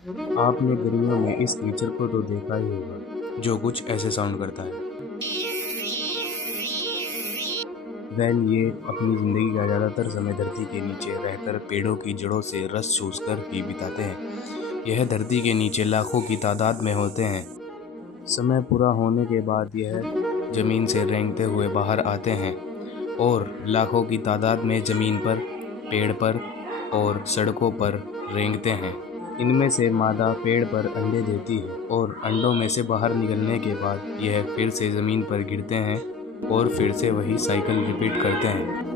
आपने गर्मियों में इस क्रीचर को तो देखा ही होगा, जो कुछ ऐसे साउंड करता है। ये अपनी ज़िंदगी का ज़्यादातर समय धरती के नीचे रहकर पेड़ों की जड़ों से रस चूसकर ही बिताते हैं। यह धरती के नीचे लाखों की तादाद में होते हैं। समय पूरा होने के बाद यह ज़मीन से रेंगते हुए बाहर आते हैं और लाखों की तादाद में ज़मीन पर, पेड़ पर और सड़कों पर रेंगते हैं। इनमें से मादा पेड़ पर अंडे देती है और अंडों में से बाहर निकलने के बाद यह फिर से ज़मीन पर गिरते हैं और फिर से वही साइकिल रिपीट करते हैं।